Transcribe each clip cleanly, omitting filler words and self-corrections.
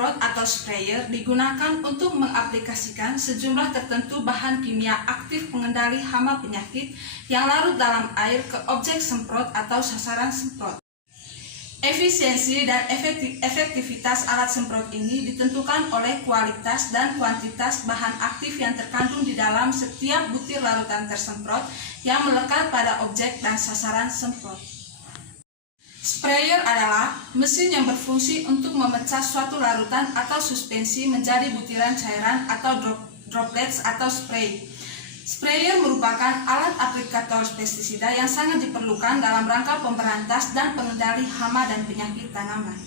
penyemprot atau sprayer digunakan untuk mengaplikasikan sejumlah tertentu bahan kimia aktif pengendali hama penyakit yang larut dalam air ke objek semprot atau sasaran semprot. Efisiensi dan efektivitas alat semprot ini ditentukan oleh kualitas dan kuantitas bahan aktif yang terkandung di dalam setiap butir larutan tersemprot yang melekat pada objek dan sasaran semprot. Sprayer adalah mesin yang berfungsi untuk memecah suatu larutan atau suspensi menjadi butiran cairan atau droplets atau spray. Sprayer merupakan alat aplikator pestisida yang sangat diperlukan dalam rangka pemberantas dan pengendali hama dan penyakit tanaman.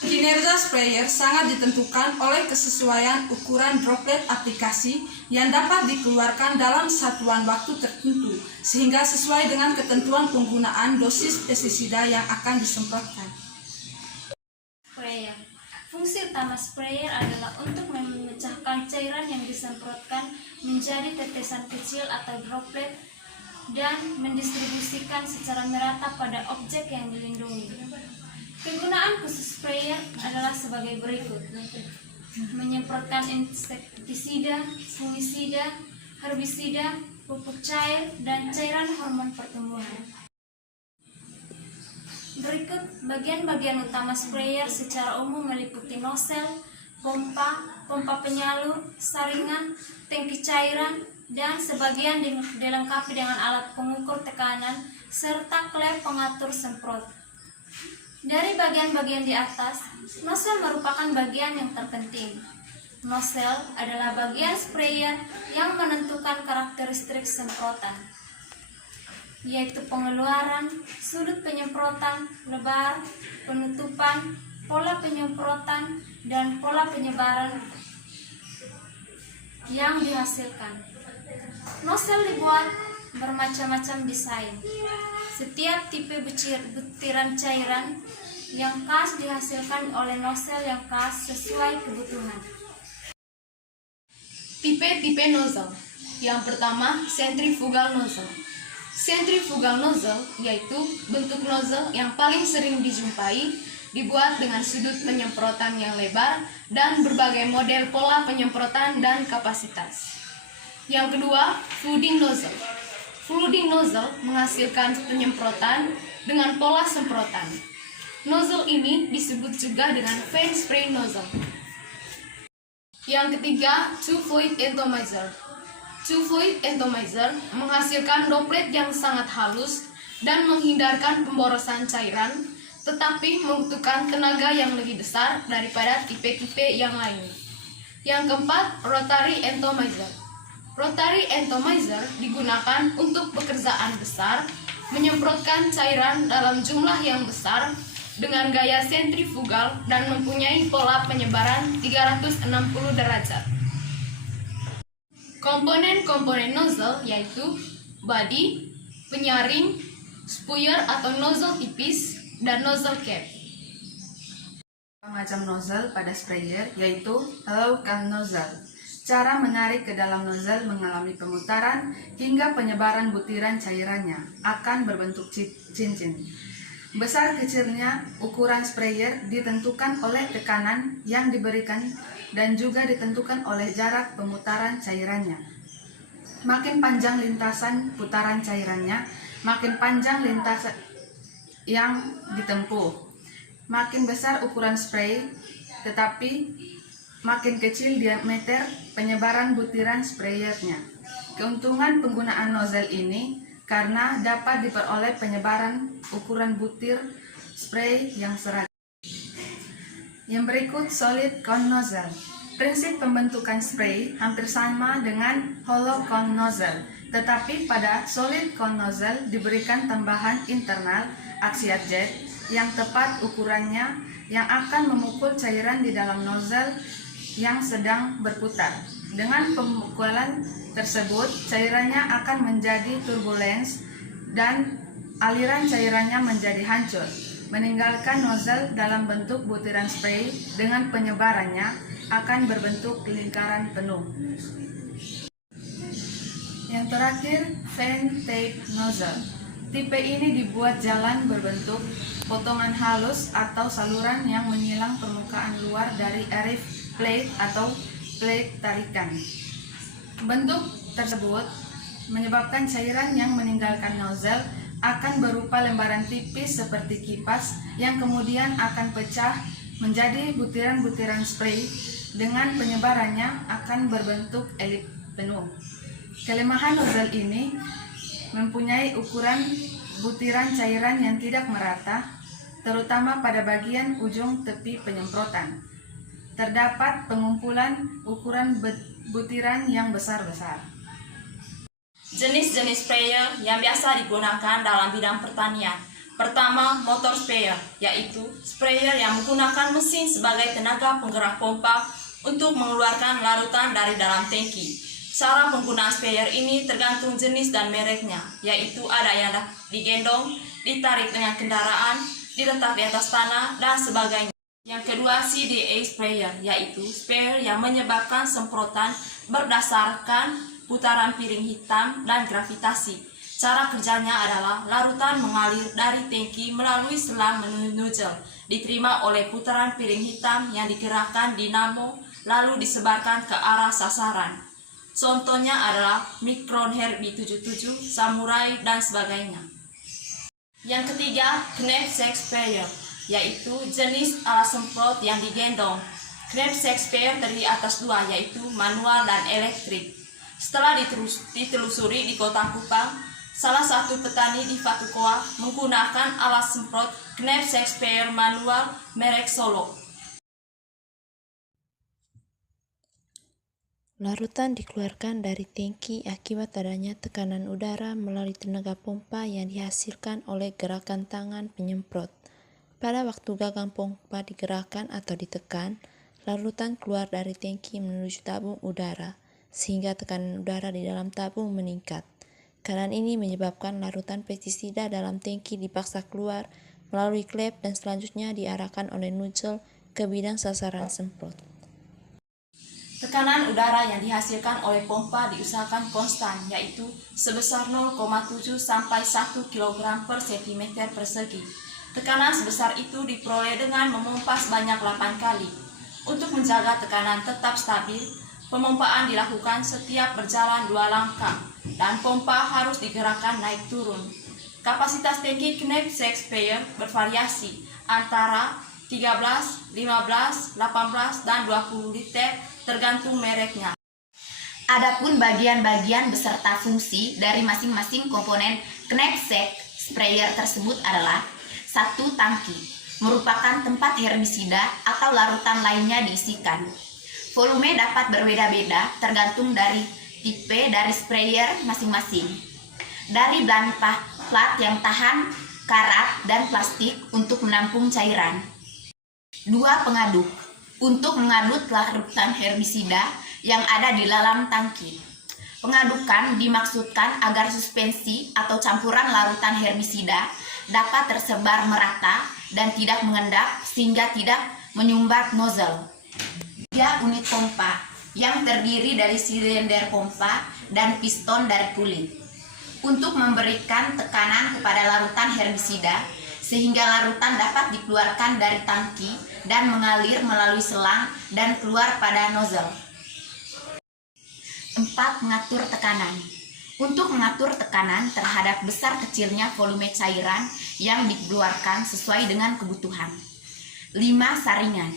Kinerja sprayer sangat ditentukan oleh kesesuaian ukuran droplet aplikasi yang dapat dikeluarkan dalam satuan waktu tertentu, sehingga sesuai dengan ketentuan penggunaan dosis pestisida yang akan disemprotkan. Sprayer. Fungsi utama sprayer adalah untuk memecahkan cairan yang disemprotkan menjadi tetesan kecil atau droplet dan mendistribusikan secara merata pada objek yang dilindungi. Kegunaan khusus sprayer adalah sebagai berikut: menyemprotkan insektisida, fungisida, herbisida, pupuk cair, dan cairan hormon pertumbuhan. Berikut bagian-bagian utama sprayer secara umum meliputi nozzle, pompa penyalur, saringan, tangki cairan, dan sebagian dilengkapi dengan alat pengukur tekanan serta klep pengatur semprot. Dari bagian-bagian di atas, nozzle merupakan bagian yang terpenting. Nozzle adalah bagian sprayer yang menentukan karakteristik semprotan, yaitu pengeluaran, sudut penyemprotan, lebar, penutupan, pola penyemprotan, dan pola penyebaran yang dihasilkan. Nozzle dibuat bermacam-macam desain. Setiap tipe butiran cairan yang khas dihasilkan oleh nozzle yang khas sesuai kebutuhan. Tipe-tipe nozzle. Yang pertama, centrifugal nozzle. Centrifugal nozzle yaitu bentuk nozzle yang paling sering dijumpai, dibuat dengan sudut penyemprotan yang lebar dan berbagai model pola penyemprotan dan kapasitas. Yang kedua, flooding nozzle. Flooding nozzle menghasilkan penyemprotan dengan pola semprotan. Nozzle ini disebut juga dengan fan spray nozzle. Yang ketiga, two-fluid atomizer. Two-fluid atomizer menghasilkan droplet yang sangat halus dan menghindarkan pemborosan cairan, tetapi membutuhkan tenaga yang lebih besar daripada tipe-tipe yang lain. Yang keempat, rotary atomizer. Rotary atomizer digunakan untuk pekerjaan besar, menyemprotkan cairan dalam jumlah yang besar dengan gaya sentrifugal dan mempunyai pola penyebaran 360 derajat. Komponen-komponen nozzle yaitu body, penyaring, spuyer atau nozzle tipis, dan nozzle cap. Macam nozzle pada sprayer yaitu hollow can nozzle. Cara menarik ke dalam nozzle mengalami pemutaran hingga penyebaran butiran cairannya akan berbentuk cincin. Besar kecilnya ukuran sprayer ditentukan oleh tekanan yang diberikan dan juga ditentukan oleh jarak pemutaran cairannya. Makin panjang lintasan putaran cairannya, makin panjang lintasan yang ditempuh. Makin besar ukuran spray, tetapi makin kecil diameter penyebaran butiran sprayernya. Keuntungan penggunaan nozzle ini karena dapat diperoleh penyebaran ukuran butir spray yang seragam. Yang berikut solid cone nozzle. Prinsip pembentukan spray hampir sama dengan hollow cone nozzle, tetapi pada solid cone nozzle diberikan tambahan internal axial jet yang tepat ukurannya yang akan memukul cairan di dalam nozzle yang sedang berputar. Dengan pemukulan tersebut, cairannya akan menjadi turbulence dan aliran cairannya menjadi hancur, meninggalkan nozzle dalam bentuk butiran spray dengan penyebarannya akan berbentuk lingkaran penuh. Yang terakhir, fan tape nozzle. Tipe ini dibuat jalan berbentuk potongan halus atau saluran yang menyilang permukaan luar dari arif plate atau plate tarikan. Bentuk tersebut menyebabkan cairan yang meninggalkan nozzle akan berupa lembaran tipis seperti kipas yang kemudian akan pecah menjadi butiran-butiran spray dengan penyebarannya akan berbentuk elip penuh. Kelemahan nozzle ini mempunyai ukuran butiran cairan yang tidak merata, terutama pada bagian ujung tepi penyemprotan. Terdapat pengumpulan ukuran butiran yang besar-besar. Jenis-jenis sprayer yang biasa digunakan dalam bidang pertanian. Pertama, motor sprayer, yaitu sprayer yang menggunakan mesin sebagai tenaga penggerak pompa untuk mengeluarkan larutan dari dalam tangki. Cara penggunaan sprayer ini tergantung jenis dan mereknya, yaitu ada yang digendong, ditarik dengan kendaraan, diletak di atas tanah, dan sebagainya. Yang kedua, CDA sprayer, yaitu sprayer yang menyebabkan semprotan berdasarkan putaran piring hitam dan gravitasi. Cara kerjanya adalah larutan mengalir dari tangki melalui selang nozzle, diterima oleh putaran piring hitam yang digerakkan dinamo, lalu disebarkan ke arah sasaran. Contohnya adalah Micron Herbie 77, Samurai, dan sebagainya. Yang ketiga, knapsack sprayer, yaitu jenis alat semprot yang digendong. Knapsack sprayer terdiri atas dua, yaitu manual dan elektrik. Setelah ditelusuri di Kota Kupang, salah satu petani di Fatukoa menggunakan alat semprot knapsack sprayer manual merek Solo. Larutan dikeluarkan dari tangki akibat adanya tekanan udara melalui tenaga pompa yang dihasilkan oleh gerakan tangan penyemprot. Pada waktu gagang pompa digerakkan atau ditekan, larutan keluar dari tangki menuju tabung udara, sehingga tekanan udara di dalam tabung meningkat. Tekanan ini menyebabkan larutan pestisida dalam tangki dipaksa keluar melalui klep dan selanjutnya diarahkan oleh nozzle ke bidang sasaran semprot. Tekanan udara yang dihasilkan oleh pompa diusahakan konstan, yaitu sebesar 0,7 sampai 1 kg per cm persegi. Tekanan sebesar itu diperoleh dengan memompa sebanyak 8 kali. Untuk menjaga tekanan tetap stabil, pemompaan dilakukan setiap berjalan 2 langkah, dan pompa harus digerakkan naik turun. Kapasitas tangki knapsack sprayer bervariasi antara 13, 15, 18, dan 20 liter tergantung mereknya. Adapun bagian-bagian beserta fungsi dari masing-masing komponen knapsack sprayer tersebut adalah: 1. Tangki, merupakan tempat herbisida atau larutan lainnya diisikan. Volume dapat berbeda-beda tergantung dari tipe dari sprayer masing-masing. Dari bahan plat yang tahan karat dan plastik untuk menampung cairan. 2. Pengaduk, untuk mengaduk larutan herbisida yang ada di dalam tangki. Pengadukan dimaksudkan agar suspensi atau campuran larutan herbisida dapat tersebar merata dan tidak mengendap sehingga tidak menyumbat nozzle. 3. Unit pompa, yang terdiri dari silinder pompa dan piston dari kulit, untuk memberikan tekanan kepada larutan herbisida sehingga larutan dapat dikeluarkan dari tangki dan mengalir melalui selang dan keluar pada nozzle. 4. Mengatur tekanan, untuk mengatur tekanan terhadap besar kecilnya volume cairan yang dikeluarkan sesuai dengan kebutuhan. 5. Saringan,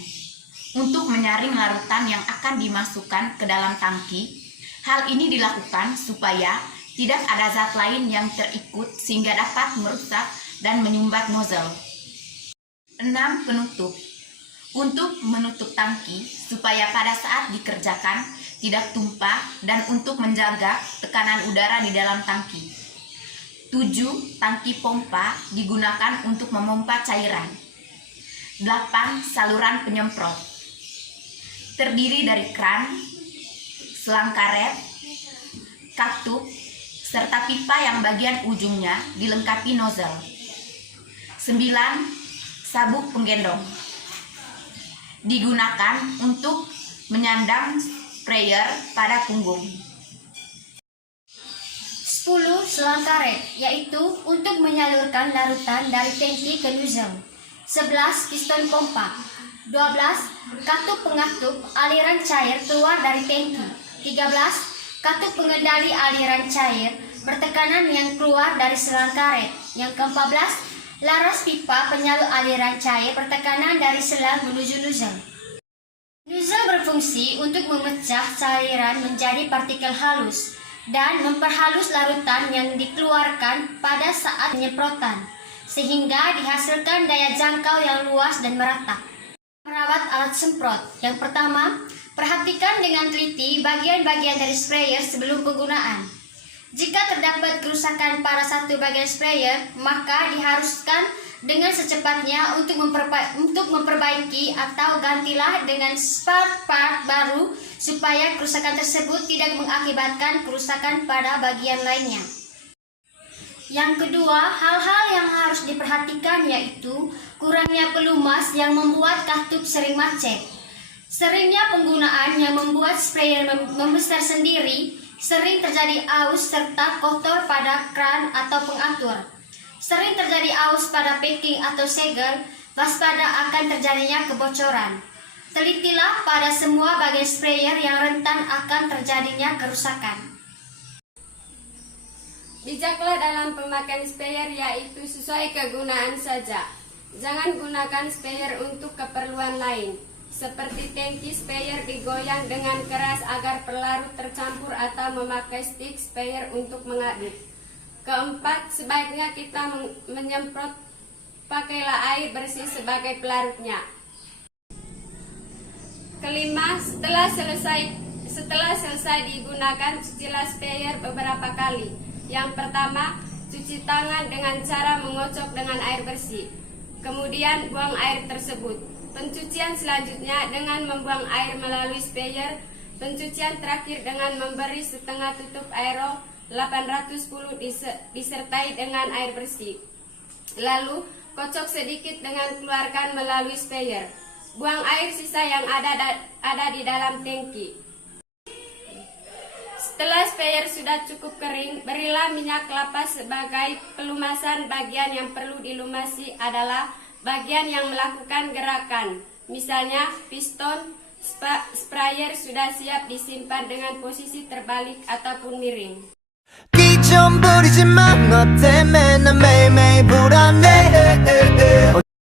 untuk menyaring larutan yang akan dimasukkan ke dalam tangki. Hal ini dilakukan supaya tidak ada zat lain yang terikut sehingga dapat merusak dan menyumbat nozzle. 6. Penutup, untuk menutup tangki supaya pada saat dikerjakan tidak tumpah dan untuk menjaga tekanan udara di dalam tangki. 7. Tangki pompa digunakan untuk memompa cairan. 8. Saluran penyemprot, terdiri dari kran, selang karet, katup, serta pipa yang bagian ujungnya dilengkapi nozzle. 9. Sabuk penggendong, digunakan untuk menyandang sprayer pada punggung. 10. selang karet, yaitu untuk menyalurkan larutan dari tangki ke nozzle. 11. Piston pompa. 12. Katup pengatup aliran cair keluar dari tangki. 13. Katup pengendali aliran cair bertekanan yang keluar dari selang karet. Yang ke-14, laras pipa penyalur aliran cair bertekanan dari selang menuju nozzle. Nozzle berfungsi untuk memecah cairan menjadi partikel halus dan memperhalus larutan yang dikeluarkan pada saat penyemprotan, sehingga dihasilkan daya jangkau yang luas dan merata. Merawat alat semprot. Yang pertama, perhatikan dengan teliti bagian-bagian dari sprayer sebelum penggunaan. Jika terdapat kerusakan pada satu bagian sprayer, maka diharuskan dengan secepatnya untuk memperbaiki atau gantilah dengan spare part baru supaya kerusakan tersebut tidak mengakibatkan kerusakan pada bagian lainnya. Yang kedua, hal-hal yang harus diperhatikan yaitu kurangnya pelumas yang membuat katup sering macet. Seringnya penggunaan yang membuat sprayer membesar sendiri, sering terjadi aus serta kotor pada kran atau pengatur. Sering terjadi aus pada packing atau segel, waspada akan terjadinya kebocoran. Telitilah pada semua bagian sprayer yang rentan akan terjadinya kerusakan. Bijaklah dalam pemakaian sprayer, yaitu sesuai kegunaan saja. Jangan gunakan sprayer untuk keperluan lain. Seperti tangki sprayer digoyang dengan keras agar pelarut tercampur atau memakai stick sprayer untuk mengaduk. Keempat, sebaiknya kita menyemprot, pakailah air bersih sebagai pelarutnya. Kelima, setelah selesai digunakan, cucilah sprayer beberapa kali. Yang pertama, cuci tangan dengan cara mengocok dengan air bersih. Kemudian buang air tersebut. Pencucian selanjutnya dengan membuang air melalui sprayer. Pencucian terakhir dengan memberi setengah tutup aerol 810 disertai dengan air bersih. Lalu, kocok sedikit dengan keluarkan melalui sprayer. Buang air sisa yang ada di dalam tangki. Setelah sprayer sudah cukup kering, berilah minyak kelapa sebagai pelumasan. Bagian yang perlu dilumasi adalah bagian yang melakukan gerakan. Misalnya, piston sprayer sudah siap disimpan dengan posisi terbalik ataupun miring. 좀 부리지 마, 너 때문에 난 매일매일 불안해.